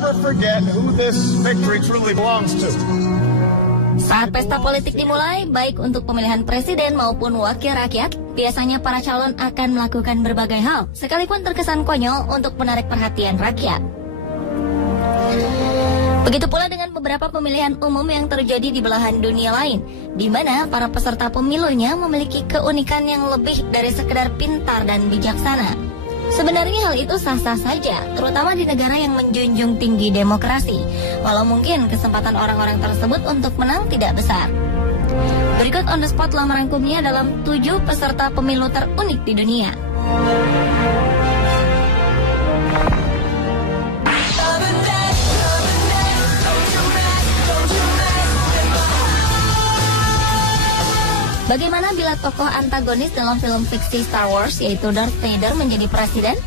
never forget who this victory truly belongs to. Saat pesta politik dimulai, baik untuk pemilihan presiden maupun wakil rakyat, biasanya para calon akan melakukan berbagai hal, sekalipun terkesan konyol untuk menarik perhatian rakyat. Begitu pula dengan beberapa pemilihan umum yang terjadi di belahan dunia lain, di mana para peserta pemilunya memiliki keunikan yang lebih dari sekedar pintar dan bijaksana. Sebenarnya hal itu sah-sah saja, terutama di negara yang menjunjung tinggi demokrasi, walau mungkin kesempatan orang-orang tersebut untuk menang tidak besar. Berikut on the spot telah merangkumnya dalam 7 peserta pemilu terunik di dunia. Bagaimana bila tokoh antagonis dalam film fiksi Star Wars yaitu Darth Vader menjadi presiden?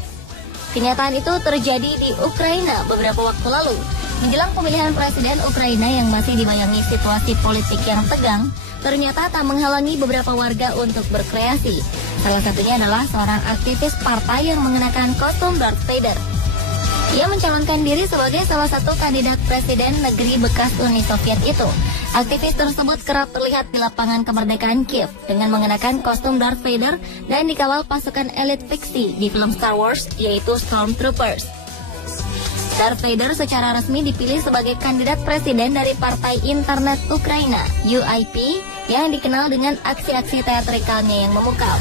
Kenyataan itu terjadi di Ukraina beberapa waktu lalu. Menjelang pemilihan presiden Ukraina yang masih dibayangi situasi politik yang tegang, ternyata tak menghalangi beberapa warga untuk berkreasi. Salah satunya adalah seorang aktivis partai yang mengenakan kostum Darth Vader. Ia mencalonkan diri sebagai salah satu kandidat presiden negeri bekas Uni Soviet itu. Aktivis tersebut kerap terlihat di lapangan kemerdekaan Kiev dengan mengenakan kostum Darth Vader dan dikawal pasukan elit fiksi di film Star Wars yaitu Stormtroopers. Darth Vader secara resmi dipilih sebagai kandidat presiden dari Partai Internet Ukraina UIP yang dikenal dengan aksi-aksi teatrikalnya yang memukau.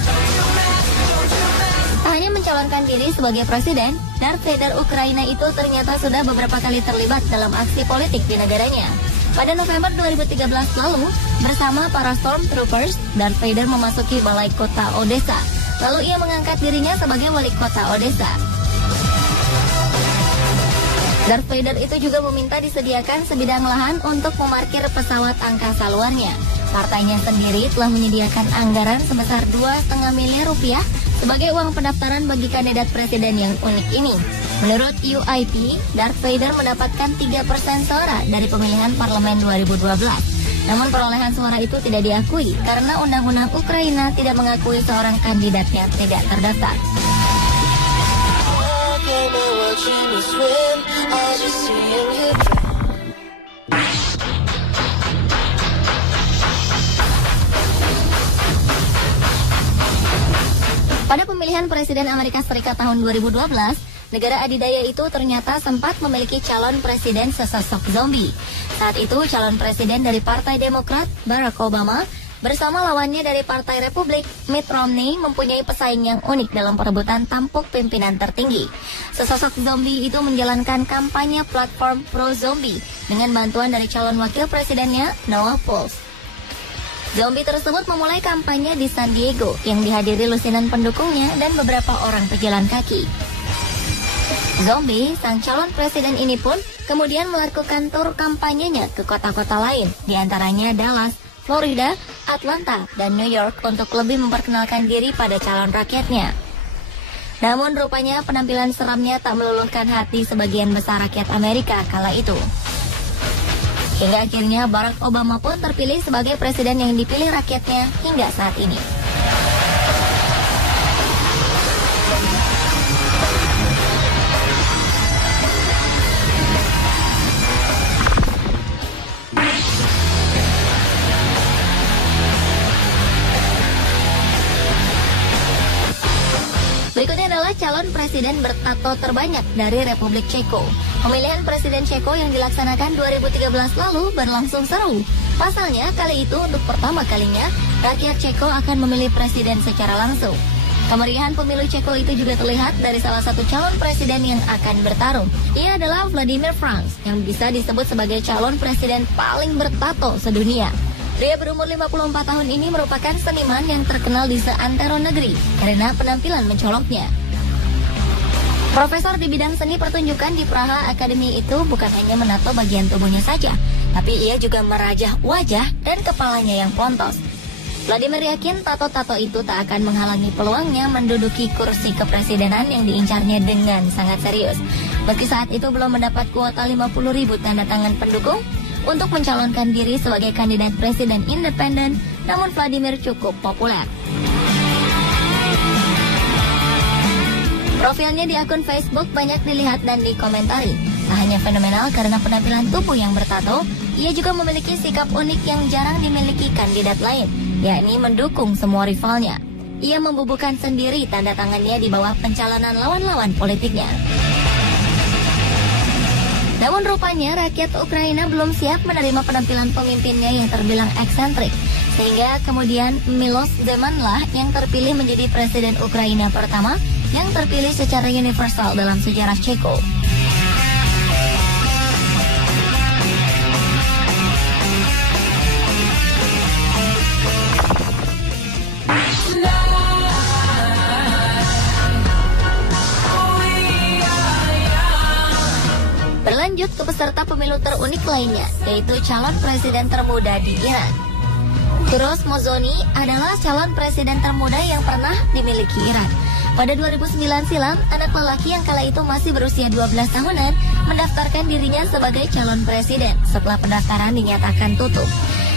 Tak hanya mencalonkan diri sebagai presiden, Darth Vader Ukraina itu ternyata sudah beberapa kali terlibat dalam aksi politik di negaranya. Pada November 2013 lalu, bersama para Stormtroopers, Darth Vader memasuki balai kota Odessa. Lalu ia mengangkat dirinya sebagai wali kota Odessa. Darth Vader itu juga meminta disediakan sebidang lahan untuk memarkir pesawat angkasa luarnya. Partainya sendiri telah menyediakan anggaran sebesar 2,5 miliar rupiah sebagai uang pendaftaran bagi kandidat presiden yang unik ini. Menurut UIP, Darth Vader mendapatkan 3% suara dari pemilihan parlemen 2012. Namun perolehan suara itu tidak diakui karena undang-undang Ukraina tidak mengakui seorang kandidat yang tidak terdaftar. Pada pemilihan Presiden Amerika Serikat tahun 2012, negara adidaya itu ternyata sempat memiliki calon presiden sesosok zombie. Saat itu calon presiden dari Partai Demokrat, Barack Obama, bersama lawannya dari Partai Republik, Mitt Romney, mempunyai pesaing yang unik dalam perebutan tampuk pimpinan tertinggi. Sesosok zombie itu menjalankan kampanye platform pro-zombie dengan bantuan dari calon wakil presidennya, Noah Pauls. Zombie tersebut memulai kampanye di San Diego yang dihadiri lusinan pendukungnya dan beberapa orang pejalan kaki. Zombie, sang calon presiden ini pun kemudian melakukan tur kampanyenya ke kota-kota lain, diantaranya Dallas, Florida, Atlanta, dan New York untuk lebih memperkenalkan diri pada calon rakyatnya. Namun rupanya penampilan seramnya tak meluluhkan hati sebagian besar rakyat Amerika kala itu. Hingga akhirnya Barack Obama pun terpilih sebagai presiden yang dipilih rakyatnya hingga saat ini. Berikutnya adalah calon presiden bertato terbanyak dari Republik Ceko. Pemilihan Presiden Ceko yang dilaksanakan 2013 lalu berlangsung seru. Pasalnya, kali itu untuk pertama kalinya, rakyat Ceko akan memilih presiden secara langsung. Kemeriahan pemilu Ceko itu juga terlihat dari salah satu calon presiden yang akan bertarung. Ia adalah Vladimir Franz, yang bisa disebut sebagai calon presiden paling bertato sedunia. Pria berumur 54 tahun ini merupakan seniman yang terkenal di seantero negeri karena penampilan mencoloknya. Profesor di bidang seni pertunjukan di Praha Academy itu bukan hanya menato bagian tubuhnya saja, tapi ia juga merajah wajah dan kepalanya yang pontos. Vladimir yakin tato-tato itu tak akan menghalangi peluangnya menduduki kursi kepresidenan yang diincarnya dengan sangat serius. Meski saat itu belum mendapat kuota 50.000 tanda tangan pendukung untuk mencalonkan diri sebagai kandidat presiden independen, namun Vladimir cukup populer. Profilnya di akun Facebook banyak dilihat dan dikomentari. Tak hanya fenomenal karena penampilan tubuh yang bertato, ia juga memiliki sikap unik yang jarang dimiliki kandidat lain, yakni mendukung semua rivalnya. Ia membubuhkan sendiri tanda tangannya di bawah pencalonan lawan-lawan politiknya. Namun rupanya rakyat Ukraina belum siap menerima penampilan pemimpinnya yang terbilang eksentrik. Sehingga kemudian Miloš Zeman lah yang terpilih menjadi presiden Ukraina pertama yang terpilih secara universal dalam sejarah Ceko. Berlanjut ke peserta pemilu terunik lainnya, yaitu calon presiden termuda di Iran. Firoz Mozoni adalah calon presiden termuda yang pernah dimiliki Iran. Pada 2009 silam, anak lelaki yang kala itu masih berusia 12 tahunan mendaftarkan dirinya sebagai calon presiden setelah pendaftaran dinyatakan tutup.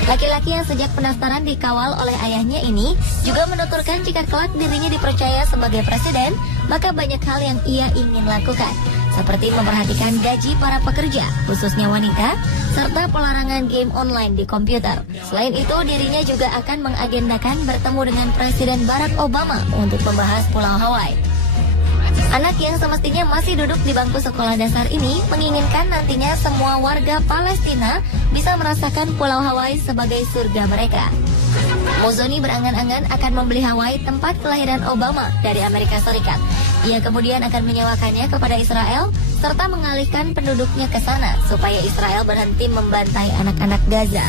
Laki-laki yang sejak pendaftaran dikawal oleh ayahnya ini juga menuturkan jika kelak dirinya dipercaya sebagai presiden, maka banyak hal yang ia ingin lakukan, seperti memperhatikan gaji para pekerja, khususnya wanita, serta pelarangan game online di komputer. Selain itu, dirinya juga akan mengagendakan bertemu dengan Presiden Barack Obama untuk membahas Pulau Hawaii. Anak yang semestinya masih duduk di bangku sekolah dasar ini menginginkan nantinya semua warga Palestina bisa merasakan Pulau Hawaii sebagai surga mereka. Mozoni berangan-angan akan membeli Hawaii, tempat kelahiran Obama, dari Amerika Serikat. Ia kemudian akan menyewakannya kepada Israel serta mengalihkan penduduknya ke sana supaya Israel berhenti membantai anak-anak Gaza.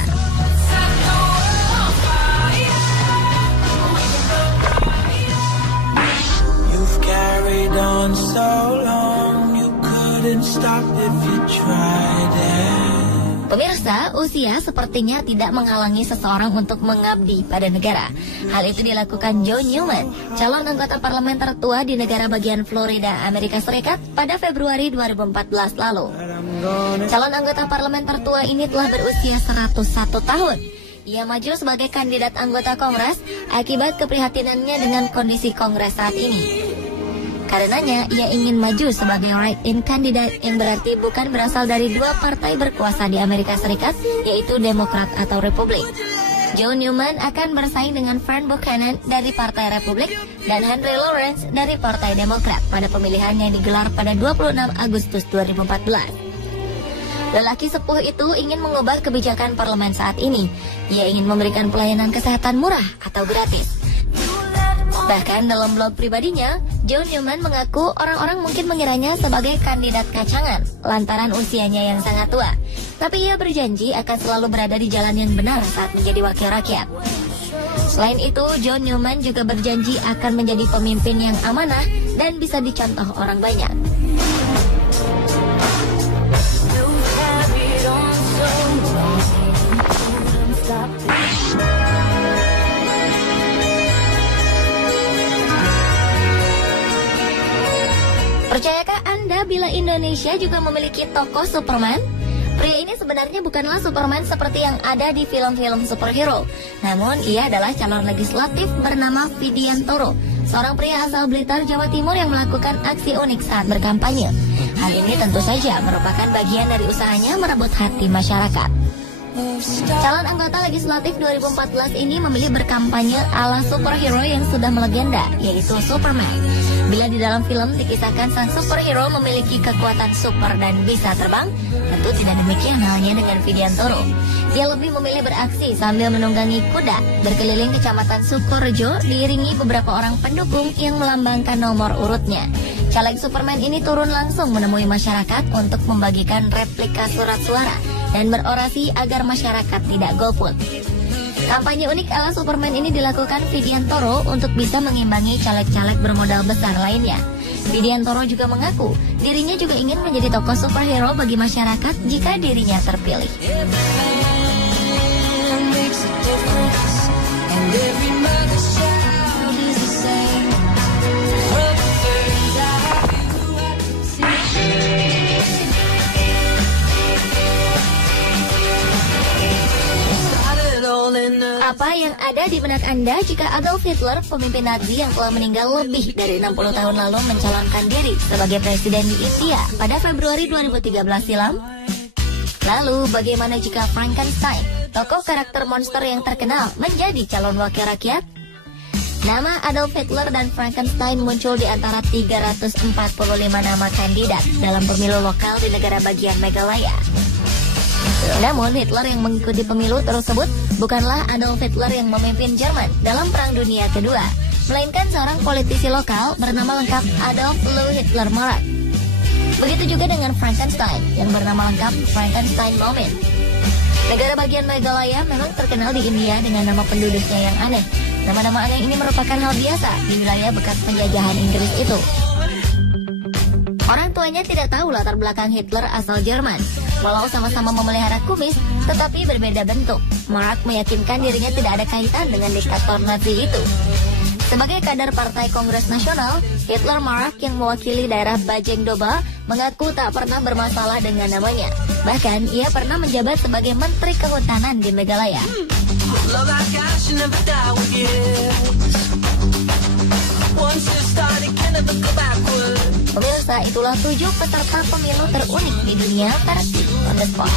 You've carried on so long, you couldn't stop if you tried it. Pemirsa, usia sepertinya tidak menghalangi seseorang untuk mengabdi pada negara. Hal itu dilakukan Joe Newman, calon anggota parlemen tertua di negara bagian Florida, Amerika Serikat pada Februari 2014 lalu. Calon anggota parlemen tertua ini telah berusia 101 tahun. Ia maju sebagai kandidat anggota Kongres akibat keprihatinannya dengan kondisi Kongres saat ini. Karenanya, ia ingin maju sebagai write-in kandidat yang berarti bukan berasal dari dua partai berkuasa di Amerika Serikat, yaitu Demokrat atau Republik. Joe Newman akan bersaing dengan Fern Buchanan dari Partai Republik dan Henry Lawrence dari Partai Demokrat pada pemilihan yang digelar pada 26 Agustus 2014. Lelaki sepuh itu ingin mengubah kebijakan parlemen saat ini. Ia ingin memberikan pelayanan kesehatan murah atau gratis. Bahkan dalam blog pribadinya, Joe Newman mengaku orang-orang mungkin mengiranya sebagai kandidat kacangan lantaran usianya yang sangat tua. Tapi ia berjanji akan selalu berada di jalan yang benar saat menjadi wakil rakyat. Selain itu, Joe Newman juga berjanji akan menjadi pemimpin yang amanah dan bisa dicontoh orang banyak. Percayakah Anda bila Indonesia juga memiliki tokoh Superman? Pria ini sebenarnya bukanlah Superman seperti yang ada di film-film superhero. Namun ia adalah calon legislatif bernama Widiantoro, seorang pria asal Blitar, Jawa Timur yang melakukan aksi unik saat berkampanye. Hal ini tentu saja merupakan bagian dari usahanya merebut hati masyarakat. Calon anggota legislatif 2014 ini memilih berkampanye ala superhero yang sudah melegenda, yaitu Superman. Bila di dalam film dikisahkan sang superhero memiliki kekuatan super dan bisa terbang, tentu tidak demikian halnya dengan Widiantoro. Ia lebih memilih beraksi sambil menunggangi kuda berkeliling kecamatan Sukorejo diiringi beberapa orang pendukung yang melambangkan nomor urutnya. Caleg Superman ini turun langsung menemui masyarakat untuk membagikan replika surat suara dan berorasi agar masyarakat tidak golput. Kampanye unik ala Superman ini dilakukan Widiantoro untuk bisa mengimbangi caleg-caleg bermodal besar lainnya. Widiantoro juga mengaku dirinya juga ingin menjadi tokoh superhero bagi masyarakat jika dirinya terpilih. Apa yang ada di benak Anda jika Adolf Hitler, pemimpin Nazi yang telah meninggal lebih dari 60 tahun lalu, mencalonkan diri sebagai presiden di India pada Februari 2013 silam? Lalu, bagaimana jika Frankenstein, tokoh karakter monster yang terkenal, menjadi calon wakil rakyat? Nama Adolf Hitler dan Frankenstein muncul di antara 345 nama kandidat dalam pemilu lokal di negara bagian Meghalaya. Namun, Hitler yang mengikuti pemilu tersebut bukanlah Adolf Hitler yang memimpin Jerman dalam Perang Dunia Kedua, melainkan seorang politisi lokal bernama lengkap Adolf Louis Hitler Marat. Begitu juga dengan Frankenstein yang bernama lengkap Frankenstein Momin. Negara bagian Meghalaya memang terkenal di India dengan nama penduduknya yang aneh. Nama-nama aneh ini merupakan hal biasa di wilayah bekas penjajahan Inggris itu. Orang tuanya tidak tahu latar belakang Hitler asal Jerman. Walau sama-sama memelihara kumis, tetapi berbeda bentuk. Marat meyakinkan dirinya tidak ada kaitan dengan diktator Nazi itu. Sebagai kader Partai Kongres Nasional, Hitler Marat yang mewakili daerah Bajeng Doba mengaku tak pernah bermasalah dengan namanya. Bahkan, ia pernah menjabat sebagai Menteri Kehutanan di Meghalaya. Pemirsa, itulah 7 peserta pemilu terunik di dunia versi On The Spot.